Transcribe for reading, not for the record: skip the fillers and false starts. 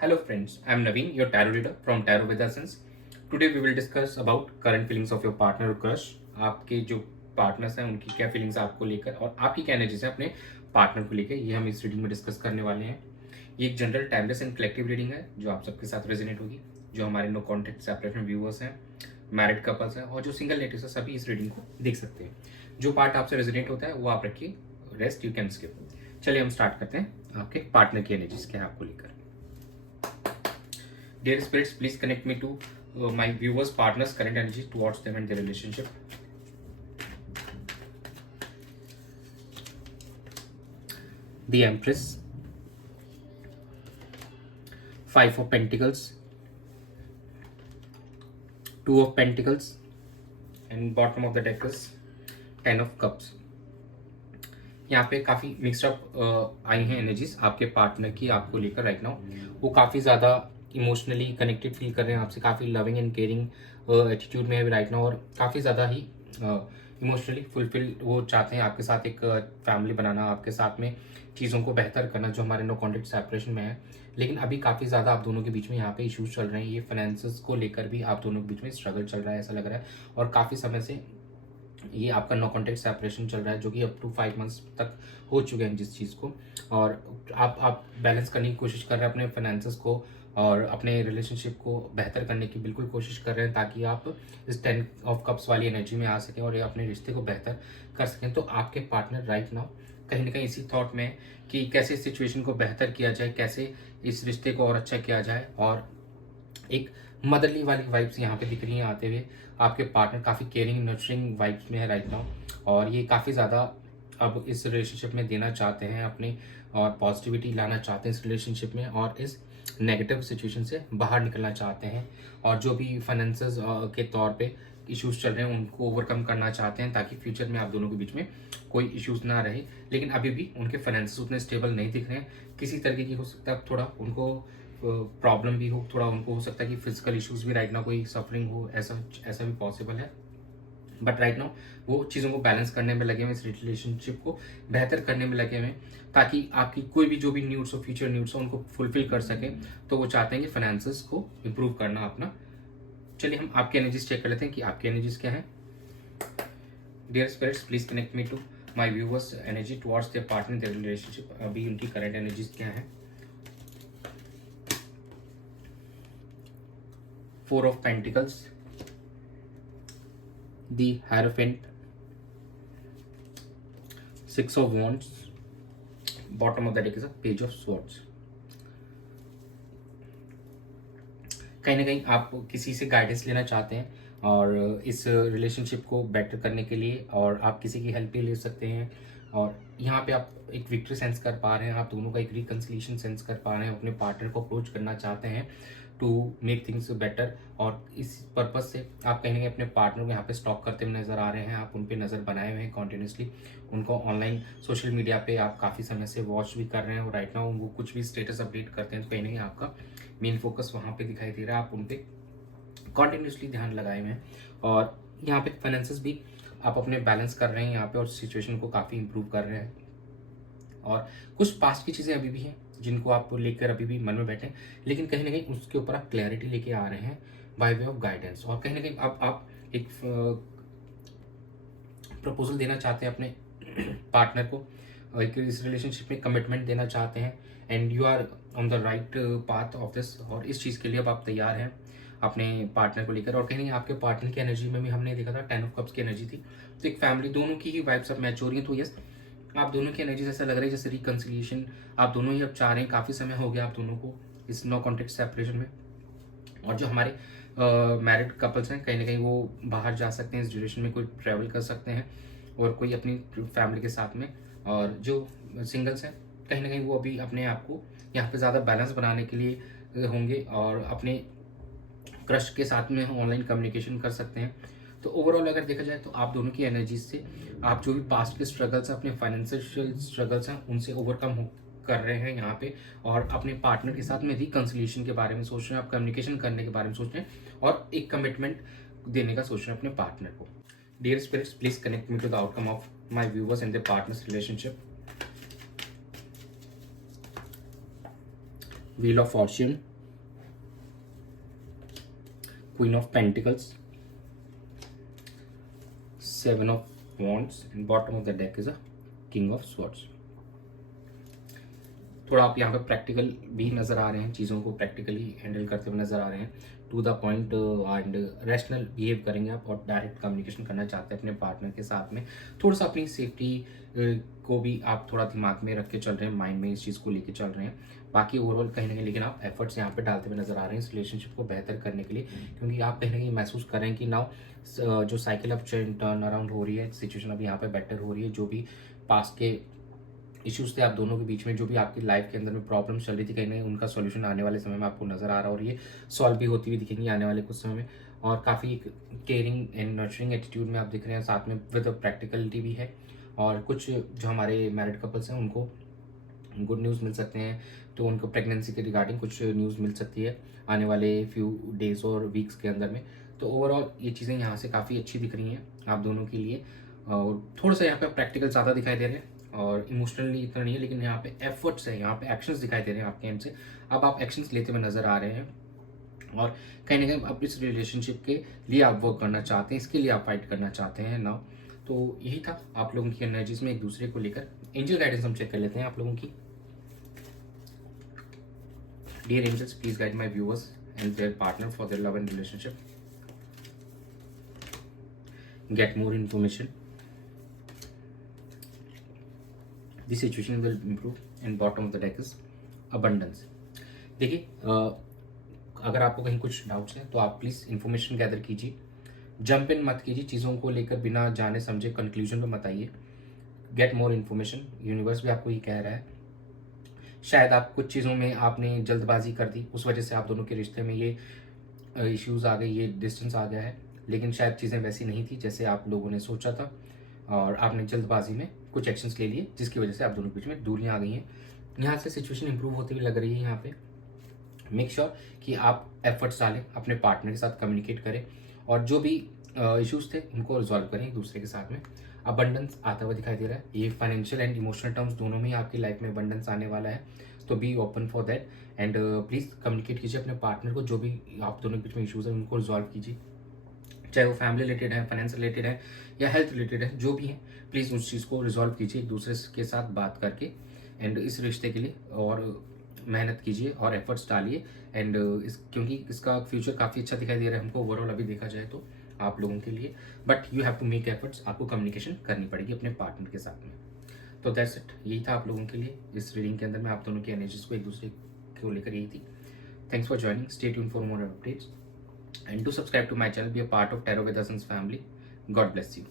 Hello friends, I am Naveen, your tarot reader from Tarot with Essence. Today we will discuss about current feelings of your partner or crush. आपके जो partners हैं उनकी क्या feelings आपको लेकर और आपकी क्या एनर्जीज है अपने पार्टनर को लेकर, ये हम इस रीडिंग में डिस्कस करने वाले हैं। ये एक general timeless and collective reading है जो आप सबके साथ रेजोनेट होगी। जो हमारे नो कॉन्टेक्ट सेपरेशन व्यूअर्स हैं, मैरिड कपल्स हैं और जो सिंगल नेटिव्स हैं, सभी इस रीडिंग को देख सकते हैं। जो पार्ट आपसे रेजोनेट होता है वो आप रखिए, रेस्ट यू कैन स्किप। चलिए हम स्टार्ट करते हैं आपके पार्टनर की एनर्जीज क्या है आपको लेकर। Dear spirits, please connect me to my viewers, partners, current energy towards them and their relationship. The Empress, Five of Pentacles, Two of Pentacles, and bottom of the deck is Ten of Cups. यहाँ पे काफ़ी mix up आई हैं energies आपके partner की आपको लेकर right now. वो काफ़ी ज़्यादा इमोशनली कनेक्टेड फील कर रहे हैं आपसे, काफ़ी लविंग एंड केयरिंग एटीट्यूड में है राइट नाउ और काफ़ी ज़्यादा ही इमोशनली फुलफिल वो चाहते हैं आपके साथ एक फैमिली बनाना, आपके साथ में चीज़ों को बेहतर करना जो हमारे नो कॉन्टेक्ट सेपरेशन में है। लेकिन अभी काफ़ी ज़्यादा आप दोनों के बीच में यहाँ पे इश्यूज चल रहे हैं। ये फाइनेंसेस को लेकर भी आप दोनों के बीच में स्ट्रगल चल रहा है ऐसा लग रहा है और काफ़ी समय से ये आपका नो कॉन्टेक्ट सेपरेशन चल रहा है जो कि अप टू 5 मंथ्स तक हो चुके हैं जिस चीज़ को। और आप बैलेंस करने की कोशिश कर रहे हैं अपने फाइनेंसेस को और अपने रिलेशनशिप को बेहतर करने की बिल्कुल कोशिश कर रहे हैं ताकि आप इस 10 ऑफ कप्स वाली एनर्जी में आ सकें और ये अपने रिश्ते को बेहतर कर सकें। तो आपके पार्टनर राइट नाउ कहीं ना कहीं इसी थॉट में कि कैसे इस सिचुएशन को बेहतर किया जाए, कैसे इस रिश्ते को और अच्छा किया जाए। और एक मदरली वाली वाइब्स यहाँ पे दिख रही हैं आते हुए। आपके पार्टनर काफ़ी केयरिंग नर्चरिंग वाइब्स में है राइट नाउ और ये काफ़ी ज़्यादा अब इस रिलेशनशिप में देना चाहते हैं अपने और पॉजिटिविटी लाना चाहते हैं इस रिलेशनशिप में और इस नेगेटिव सिचुएशन से बाहर निकलना चाहते हैं। और जो भी फाइनेंसेस के तौर पे इश्यूज चल रहे हैं उनको ओवरकम करना चाहते हैं ताकि फ्यूचर में आप दोनों के बीच में कोई इश्यूज ना रहे। लेकिन अभी भी उनके फाइनेंसेस उतने स्टेबल नहीं दिख रहे हैं। किसी तरीके की हो सकता है थोड़ा उनको प्रॉब्लम भी हो, थोड़ा उनको हो सकता है कि फिजिकल इश्यूज भी राइट नाउ कोई सफरिंग हो, ऐसा ऐसा भी पॉसिबल है। बट राइट नाउ वो चीज़ों को बैलेंस करने में लगे हुए, इस रिलेशनशिप को बेहतर करने में लगे हुए ताकि आपकी कोई भी जो भी नीड्स हो, फ्यूचर नीड्स हो, उनको फुलफिल कर सकें। तो वो चाहते हैं कि फाइनेंसेस को इम्प्रूव करना अपना। चलिए हम आपकी एनर्जीज चेक कर लेते हैं कि आपकी एनर्जीज क्या है। Dear spirits, please connect me to my viewers energy towards their partner, their relationship. अभी उनकी करंट एनर्जीज क्या है। Four of Pentacles, the Hierophant, Six of Wands, bottom of the deck is a Page of Swords. कहीं ना कहीं आप किसी से गाइडेंस लेना चाहते हैं और इस रिलेशनशिप को बेटर करने के लिए और आप किसी की हेल्प भी ले सकते हैं। और यहाँ पे आप एक विक्ट्री सेंस कर पा रहे हैं, आप दोनों का एक रिकन्सिलिएशन सेंस कर पा रहे हैं, अपने पार्टनर को अप्रोच करना चाहते हैं टू मेक थिंग्स बेटर। और इस पर्पज से आप कहीं ना कहीं अपने पार्टनर को यहाँ पे स्टॉक करते हुए नज़र आ रहे हैं। आप उन पे नज़र बनाए हुए हैं कॉन्टिन्यूसली, उनको ऑनलाइन सोशल मीडिया पे आप काफ़ी समय से वॉच भी कर रहे हैं और राइट नाउ वो कुछ भी स्टेटस अपडेट करते हैं तो कहीं ना कहीं आपका मेन फोकस वहाँ पे दिखाई दे रहा है। आप उन पर कॉन्टिन्यूसली ध्यान लगाए हुए हैं और यहाँ पे फाइनेंसेस भी आप अपने बैलेंस कर रहे हैं यहाँ पे और सिचुएशन को काफ़ी इंप्रूव कर रहे हैं। और कुछ पास्ट की चीज़ें अभी भी हैं जिनको आप लेकर अभी भी मन में बैठे हैं, लेकिन कहीं ना कहीं उसके ऊपर आप क्लैरिटी लेके आ रहे हैं बाय वे ऑफ गाइडेंस। और कहीं ना कहीं आप एक प्रपोजल देना चाहते हैं अपने पार्टनर को, एक इस रिलेशनशिप में कमिटमेंट देना चाहते हैं and you are on the right path of this. और इस चीज़ के लिए अब आप तैयार हैं अपने पार्टनर को लेकर। और कहीं आपके पार्टनर की एनर्जी में भी हमने देखा था 10 ऑफ कप्स की एनर्जी थी, तो एक फैमिली दोनों की ही वाइब्स अब मैच हो रही है। तो यस, आप दोनों की एनर्जी ऐसा लग रहा है जैसे रिकन्सिलिएशन आप दोनों ही अब चाह रहे हैं। काफ़ी समय हो गया आप दोनों को इस नो कॉन्टेक्ट सेपरेशन में। और जो हमारे मैरिड कपल्स हैं कहीं ना कहीं वो बाहर जा सकते हैं इस ड्यूरेशन में, कोई ट्रैवल कर सकते हैं और कोई अपनी फैमिली के साथ में। और जो सिंगल्स हैं कहीं ना कहीं वो अभी अपने आप को यहाँ पे ज़्यादा बैलेंस बनाने के लिए होंगे और अपने क्रश के साथ में ऑनलाइन कम्युनिकेशन कर सकते हैं। तो ओवरऑल अगर देखा जाए तो आप दोनों की एनर्जीज से आप जो भी पास्ट के स्ट्रगल्स हैं, अपने फाइनेंशियल स्ट्रगल्स हैं, उनसे ओवरकम हो कर रहे हैं यहाँ पे और अपने पार्टनर के साथ में रिकन्सिलिएशन के बारे में सोच रहे हैं, आप कम्युनिकेशन करने के बारे में सोच रहे हैं और एक कमिटमेंट देने का सोच रहे हैं अपने पार्टनर को। Dear spirits, please connect me to the outcome of my viewers in the partners relationship. Wheel of Fortune, Queen of Pentacles, Seven of Wands, and bottom of the deck is a King of Swords. थोड़ा आप यहाँ पे practical भी नज़र आ रहे हैं, चीज़ों को प्रैक्टिकली हैंडल करते हुए नज़र आ रहे हैं, to the point and rational behave करेंगे आप, और डायरेक्ट कम्युनिकेशन करना चाहते हैं अपने पार्टनर के साथ में। थोड़ा सा अपनी सेफ्टी को भी आप थोड़ा दिमाग में रख के चल रहे हैं, माइंड में इस चीज़ को लेके चल रहे हैं। बाकी ओवरऑल कहीं ना कहीं लेकिन आप एफर्ट्स यहाँ पे डालते हुए नजर आ रहे हैं इस रिलेशनशिप को बेहतर करने के लिए, क्योंकि आप कहीं ना कहीं महसूस कर रहे हैं कि नाउ जो साइकिल अब टर्न अराउंड हो रही है, सिचुएशन अभी यहाँ पे बेटर हो रही है। जो भी पास्ट के इश्यूज थे आप दोनों के बीच में, जो भी आपकी लाइफ के अंदर में प्रॉब्लम चल रही थी, कहीं ना कहीं उनका सॉल्यूशन आने वाले समय में आपको नजर आ रहा है, और ये सॉल्व भी होती हुई दिखेंगी आने वाले कुछ समय में। और काफ़ी केयरिंग एंड नर्चरिंग एटीट्यूड में आप दिख रहे हैं, साथ में विद प्रैक्टिकलिटी भी है। और कुछ जो हमारे मैरिड कपल्स हैं उनको गुड न्यूज़ मिल सकते हैं, तो उनको प्रेगनेंसी के रिगार्डिंग कुछ न्यूज़ मिल सकती है आने वाले फ्यू डेज और वीक्स के अंदर में। तो ओवरऑल ये चीज़ें यहाँ से काफ़ी अच्छी दिख रही हैं आप दोनों के लिए। और थोड़ा सा यहाँ पे प्रैक्टिकल ज़्यादा दिखाई दे रहे हैं और इमोशनली इतना नहीं है, लेकिन यहाँ पे एफर्ट्स है, यहाँ पे एक्शंस दिखाई दे रहे हैं आपके एंड से। अब आप एक्शंस लेते हुए नजर आ रहे हैं, और कहीं ना कहीं अब इस रिलेशनशिप के लिए आप वर्क करना चाहते हैं, इसके लिए आप फाइट करना चाहते हैं नाउ। तो यही था आप लोगों की एनर्जीज में एक दूसरे को लेकर। एंजल गाइडेंस हम चेक कर लेते हैं आप लोगों की। Dear angels, please guide my viewers and their partner for their love and relationship. Get more information, the situation will improve, and bottom of the deck is abundance। देखिए अगर आपको कहीं कुछ डाउट्स हैं तो आप प्लीज़ इन्फॉर्मेशन गैदर कीजिए, jump in मत कीजिए, चीज़ों को लेकर बिना जाने समझे कंक्लूजन पे मत आइए। गेट मोर इन्फॉर्मेशन, यूनिवर्स भी आपको ये कह रहा है। शायद आप कुछ चीज़ों में आपने जल्दबाजी कर दी, उस वजह से आप दोनों के रिश्ते में ये इश्यूज़ आ गए, ये डिस्टेंस आ गया है, लेकिन शायद चीज़ें वैसी नहीं थी जैसे आप लोगों ने सोचा था, और आपने जल्दबाजी में कुछ एक्शंस ले लिए जिसकी वजह से आप दोनों के बीच में दूरियां आ गई हैं। यहाँ से सिचुएशन इंप्रूव होती हुई लग रही है। यहाँ पे मेक श्योर कि आप एफर्ट्स डालें, अपने पार्टनर के साथ कम्युनिकेट करें, और जो भी इश्यूज थे उनको रिजॉल्व करें एक दूसरे के साथ में। अबंडेंस आता हुआ दिखाई दे रहा है, ये फाइनेंशियल एंड इमोशनल टर्म्स दोनों में आपकी लाइफ में अबंडेंस आने वाला है, तो be open for that and please communicate कीजिए अपने पार्टनर को, जो भी आप दोनों के बीच में इशूज़ हैं उनको रिजॉल्व कीजिए, चाहे वो फैमिली रिलेटेड है, फाइनेंस रिलेटेड है, या हेल्थ रिलेटेड है, जो भी है प्लीज़ उस चीज़ को रिजॉल्व कीजिए एक दूसरे के साथ बात करके। एंड इस रिश्ते के लिए और मेहनत कीजिए और एफर्ट्स डालिए, एंड क्योंकि इसका फ्यूचर काफ़ी अच्छा दिखाई दे रहा है हमको ओवरऑल अभी देखा जाए तो आप लोगों के लिए। But you have to make efforts, आपको कम्युनिकेशन करनी पड़ेगी अपने पार्टनर के साथ में। तो दैट्स इट, यही था आप लोगों के लिए इस रीडिंग के अंदर में आप दोनों की एनर्जीज को एक दूसरे को लेकर यही थी। Thanks for joining, stay tuned for more updates, and do subscribe to my channel, be a part of Tarot with Asans family. God bless you.